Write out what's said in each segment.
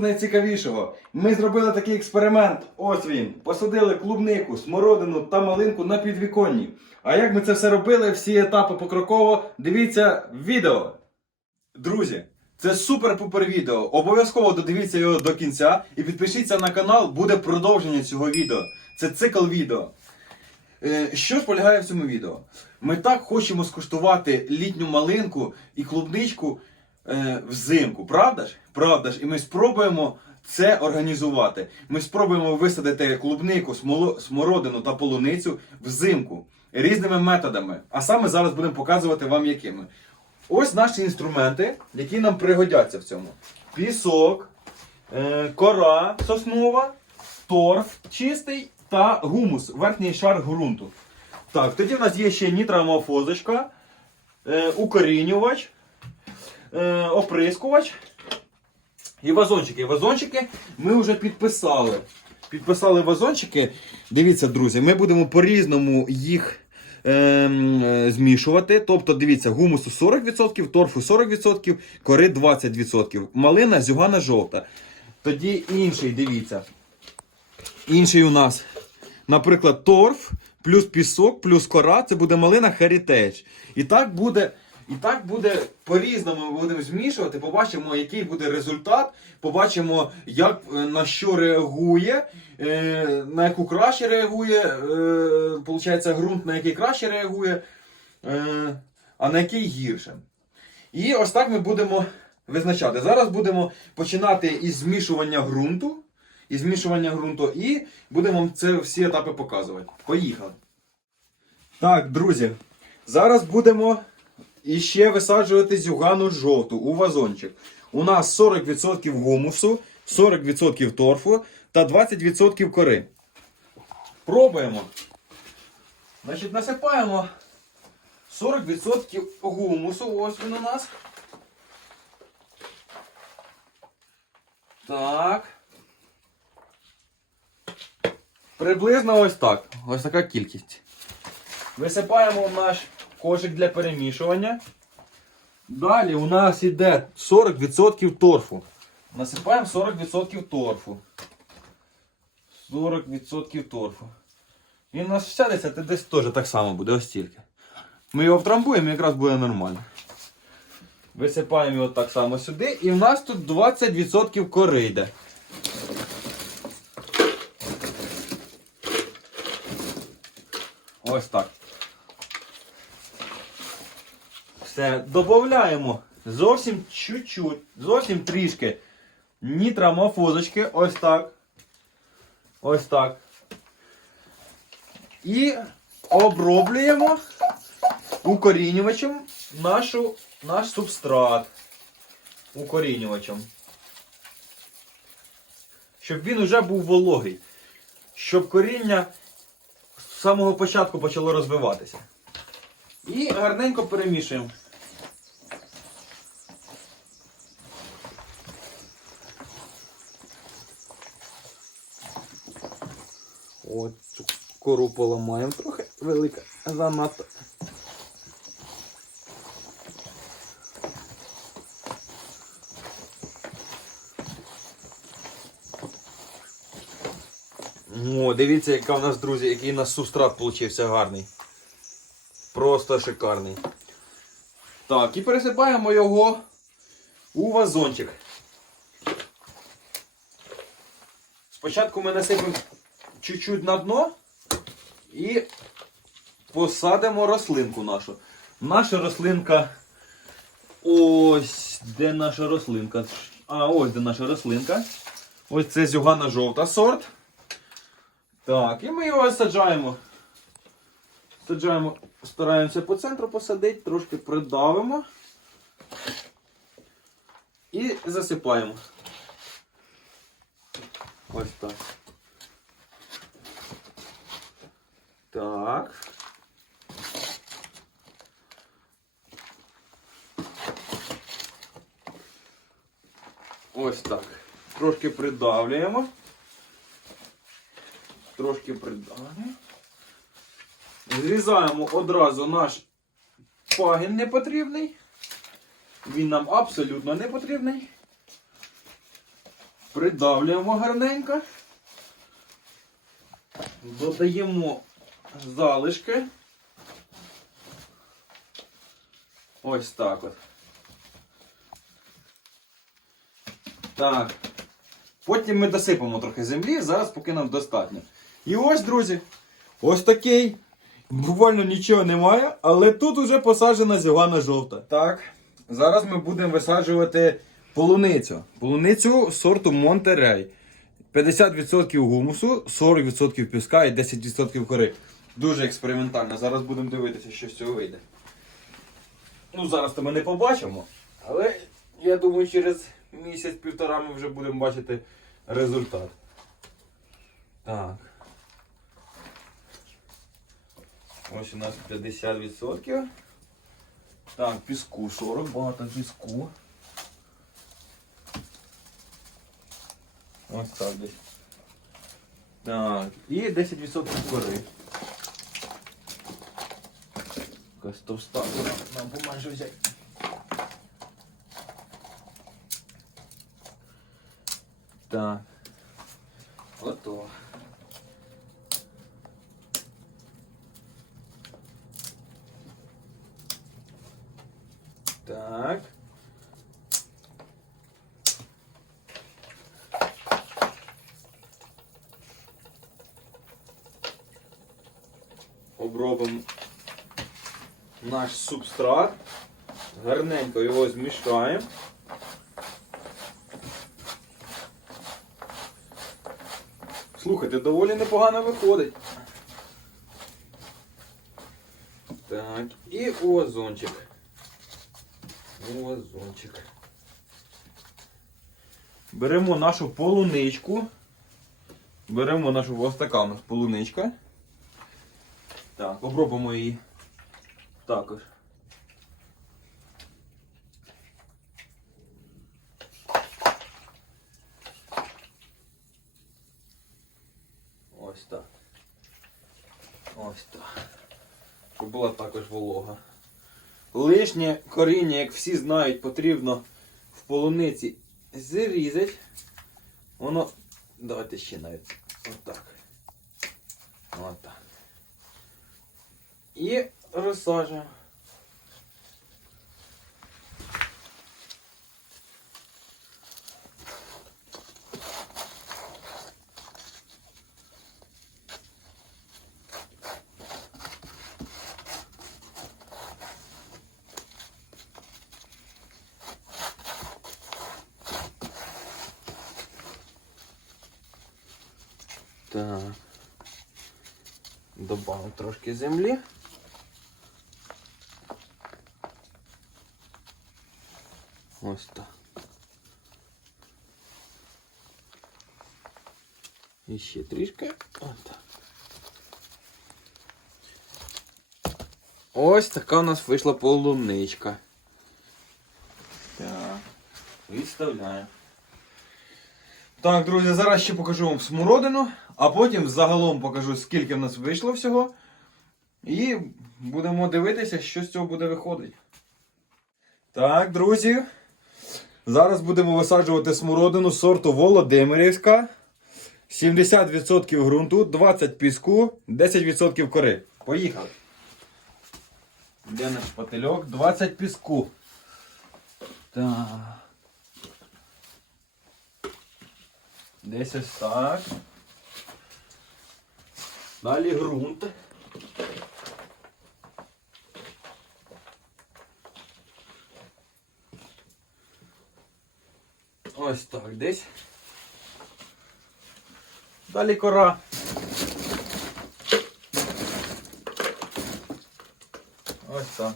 найцікавішого? Ми зробили такий експеримент. Ось він. Посадили клубнику, смородину та малинку на підвіконні. А як ми це все робили, всі етапи покроково, дивіться відео. Друзі, це супер-пупер відео. Обов'язково додивіться його до кінця і підпишіться на канал, буде продовження цього відео. Це цикл відео. Е, Що ж полягає в цьому відео? Ми так хочемо скуштувати літню малинку і клубничку е, взимку, правда ж? Правда ж? І ми спробуємо це організувати. Ми спробуємо висадити клубнику, смоло- смородину та полуницю взимку різними методами. А саме зараз будемо показувати вам якими. Ось наші інструменти, які нам пригодяться в цьому: пісок, е, кора соснова, торф чистий та гумус, верхній шар ґрунту. Так, тоді в нас є ще нітрамофозочка, е, укорінювач, е, оприскувач і вазончики. Вазончики ми вже підписали. Підписали вазончики. Дивіться, друзі, ми будемо по-різному їх е, змішувати. Тобто, дивіться, гумусу 40%, торфу 40%, кори 20%. Малина зюгана жовта. Тоді інший, дивіться. Інший у нас, наприклад, торф, плюс пісок, плюс кора, це буде малина Heritage. І так буде. І так буде по-різному будемо змішувати, побачимо, який буде результат, побачимо, як е, на що реагує, е, на яку краще реагує, е, получається, ґрунт, на який краще реагує, а на який гірше. І ось так ми будемо визначати. Зараз будемо починати із змішування ґрунту, із змішування ґрунту, і будемо вам це всі етапи показувати. Поїхали. Так, друзі, зараз будемо іще висаджувати зюгану жовту у вазончик. У нас 40% гумусу, 40% торфу та 20% кори. Пробуємо. Значить, насипаємо 40% гумусу. Ось він у нас. Так. Приблизно ось так. Ось така кількість. Висипаємо наш кошик для перемішування. Далі у нас йде 40% торфу. Насипаємо 40% торфу. 40% торфу. Він у нас сядеться, це десь теж так само буде, ось стільки. Ми його втрамбуємо, і якраз буде нормально. Висипаємо його так само сюди. І в нас тут 20% кори йде. Ось так. Все, додаємо зовсім чуть-чуть, зовсім трішки нітрамофозочки. Ось так. Ось так. І оброблюємо укорінювачем нашу, наш субстрат. Укорінювачем. Щоб він уже був вологий. Щоб коріння з самого початку почало розвиватися. І гарненько перемішуємо. От цю кору поламаємо трохи велика, занадто. О, дивіться, яка в нас, друзі, який у нас субстрат получився гарний. Просто шикарний. Так, і пересипаємо його у вазончик. Спочатку ми насипемо чуть-чуть на дно і посадимо рослинку нашу. Наша рослинка. Ось де наша рослинка. А, ось де наша рослинка. Ось це зюгана жовта сорт. Так, і ми його саджаємо. Саджаємо, стараємося по центру посадити, трошки придавимо і засипаємо. Ось так. Так. Ось так. Трошки придавлюємо. Трошки придавлюємо. Зрізаємо одразу наш пагін непотрібний. Він нам абсолютно не потрібний. Придавлюємо гарненько. Додаємо залишки. Ось так от. Так. Потім ми досипемо трохи землі, зараз поки нам достатньо. І ось, друзі, ось такий. Буквально нічого немає, але тут уже посаджена зігана жовта. Так, зараз ми будемо висаджувати полуницю. Полуницю сорту Монтерей. 50% гумусу, 40% піска і 10% кори. Дуже експериментально. Зараз будемо дивитися, що з цього вийде. Ну, зараз то ми не побачимо, але я думаю, через місяць-півтора ми вже будемо бачити результат. Так. Ось у нас 50%. Так, піску 40, багато піску. Ось так десь. Так, і 10% кори. Якась товста нам поможе взяти. Так. Готово. Так. Обробимо наш субстрат. Гарненько його змішаємо. Слухайте, доволі непогано виходить. Так, і озончик. Озончик. Беремо нашу полуничку. Беремо нашу ось така у нас полуничка. Так, попробуємо її також. Ось так. Ось так. Щоб була також волога. Лишнє коріння, як всі знають, потрібно в полуниці зрізати. Воно. Давайте ще навіть отак. Отак. І розсаджуємо. Так. Добавимо трошки землі. Ось так. І ще трішки. Отак. Ось така у нас вийшла полуничка. Так. Відставляємо. Так, друзі, зараз ще покажу вам смородину, а потім загалом покажу, скільки в нас вийшло всього. І будемо дивитися, що з цього буде виходити. Так, друзі. Зараз будемо висаджувати смородину сорту Володимирівська. 70% ґрунту, 20 піску, 10% кори. Поїхали. Де наш пательок? 20 піску. Так. Десь ось так. Далі ґрунт. Ось так десь. Далі кора. Ось так.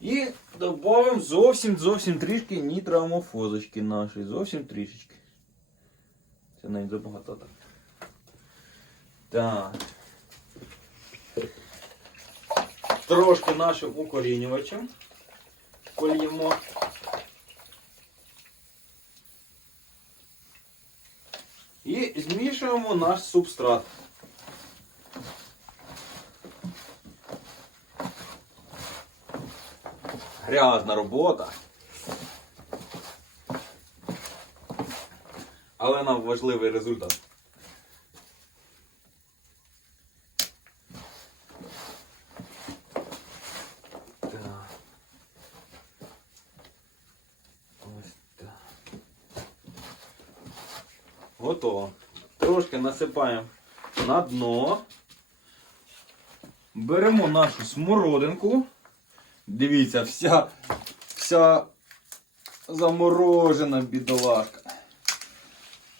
І додамо зовсім зовсім трішки нітроамофозочки нашої. Зовсім трішечки. Це навіть забагато так. Так. Трошки нашим укорінювачем польємо. І змішуємо наш субстрат. Грязна робота. але нам важливий результат. Готово. Трошки насипаємо на дно. Беремо нашу смородинку. Дивіться, вся, вся заморожена бідолашка.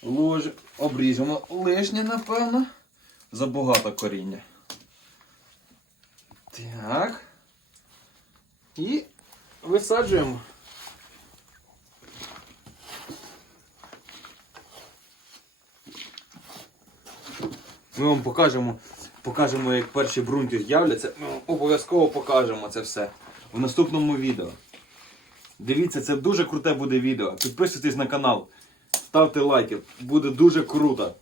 Лож... Обріжемо лишнє, напевно. Забагато коріння. Так. І висаджуємо. Ми вам покажемо, покажемо, як перші брунки з'являться. Ми вам обов'язково покажемо це все в наступному відео. Дивіться, це дуже круте буде відео. Підписуйтесь на канал, ставте лайки, буде дуже круто.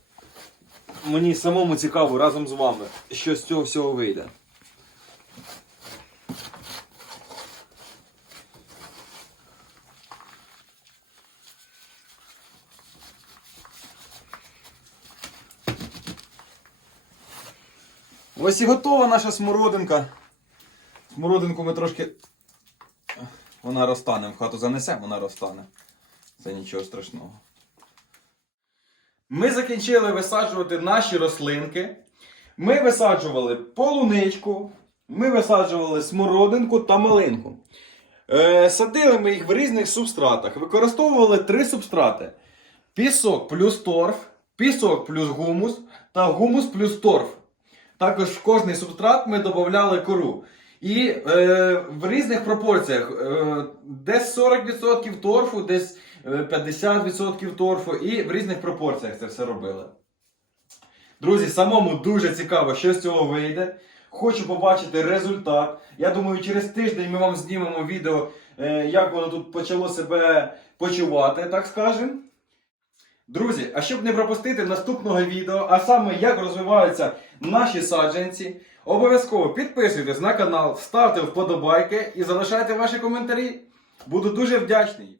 Мені самому цікаво разом з вами, що з цього всього вийде. Ось і готова наша смородинка. Смородинку ми трошки. Вона розтане, в хату занесе, вона розтане. Це нічого страшного. Ми закінчили висаджувати наші рослинки. Ми висаджували полуничку, ми висаджували смородинку та малинку. Е, садили ми їх в різних субстратах. Використовували три субстрати: пісок плюс торф, пісок плюс гумус та гумус плюс торф. Також в кожний субстрат ми додавали кору. І е, в різних пропорціях. Е, десь 40% торфу, десь е, 50% торфу, і в різних пропорціях це все робили. Друзі, самому дуже цікаво, що з цього вийде. Хочу побачити результат. Я думаю, через тиждень ми вам знімемо відео, е, як воно тут почало себе почувати, так скажемо. Друзі, а щоб не пропустити наступного відео, а саме як розвиваються наші саджанці, обов'язково підписуйтесь на канал, ставте вподобайки і залишайте ваші коментарі. Буду дуже вдячний.